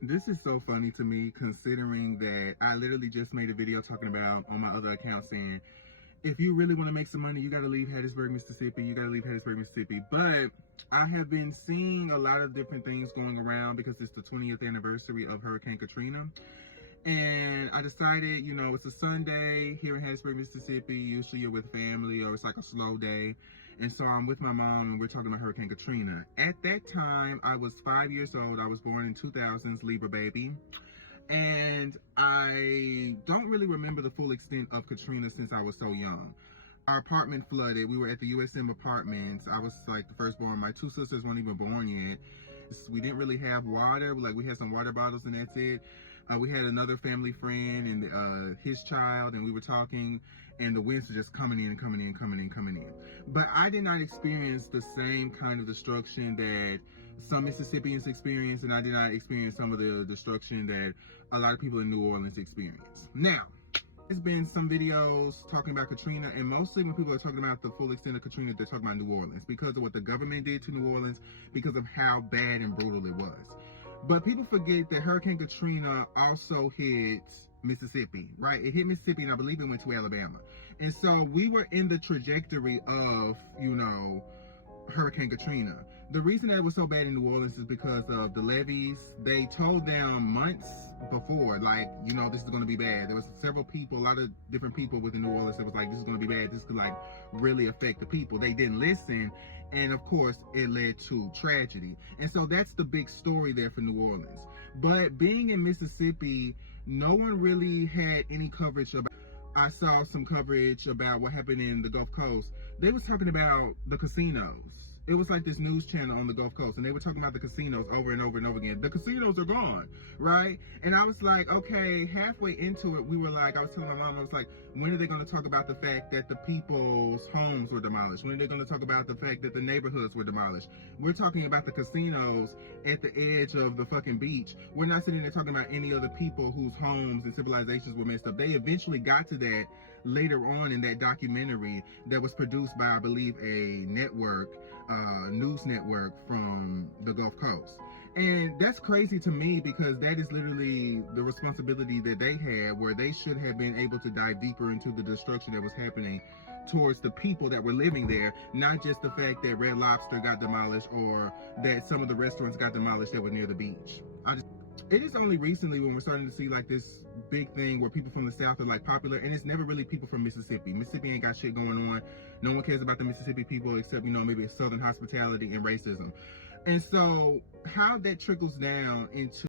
This is so funny to me, considering that I literally just made a video talking about on my other account saying, if you really want to make some money, you got to leave Hattiesburg, Mississippi. You got to leave Hattiesburg, Mississippi. But I have been seeing a lot of different things going around because it's the 20th anniversary of Hurricane Katrina. And I decided, it's a Sunday here in Hattiesburg, Mississippi. Usually you're with family or it's like a slow day. And so I'm with my mom and we're talking about Hurricane Katrina. At that time, I was 5 years old. I was born in 2000s, Libra baby. And I don't really remember the full extent of Katrina since I was so young. Our apartment flooded. We were at the USM Apartments. I was like the firstborn. My two sisters weren't even born yet. We didn't really have water. Like, we had some water bottles and that's it. We had another family friend and his child, and we were talking, and the winds were just coming in. But I did not experience the same kind of destruction that some Mississippians experienced, and I did not experience some of the destruction that a lot of people in New Orleans experienced. Now, there's been some videos talking about Katrina, and mostly when people are talking about the full extent of Katrina, they're talking about New Orleans because of what the government did to New Orleans, because of how bad and brutal it was. But people forget that Hurricane Katrina also hit Mississippi, right? It hit Mississippi, and I believe it went to Alabama. And so we were in the trajectory of, Hurricane Katrina. The reason that it was so bad in New Orleans is because of the levees. They told them months before, like, this is going to be bad. There was several people, a lot of different people within New Orleans that was like, this is going to be bad. This could like really affect the people. They didn't listen. And of course, it led to tragedy. And so that's the big story there for New Orleans. But being in Mississippi, no one really had any coverage about. I saw some coverage about what happened in the Gulf Coast. They was talking about the casinos. It was like this news channel on the Gulf Coast, and they were talking about the casinos over and over and over again. The casinos are gone, right? And I was like, okay, halfway into it, I was telling my mom, I was like, when are they going to talk about the fact that the people's homes were demolished? When are they going to talk about the fact that the neighborhoods were demolished? We're talking about the casinos at the edge of the fucking beach. We're not sitting there talking about any other people whose homes and civilizations were messed up. They eventually got to that later on in that documentary that was produced by, I believe, a network, news network from the Gulf Coast. And that's crazy to me because that is literally the responsibility that they had, where they should have been able to dive deeper into the destruction that was happening towards the people that were living there, not just the fact that Red Lobster got demolished or that some of the restaurants got demolished that were near the beach. It is only recently when we're starting to see like this big thing where people from the South are like popular, and it's never really people from Mississippi. Mississippi ain't got shit going on. No one cares about the Mississippi people except, maybe Southern hospitality and racism. And so how that trickles down into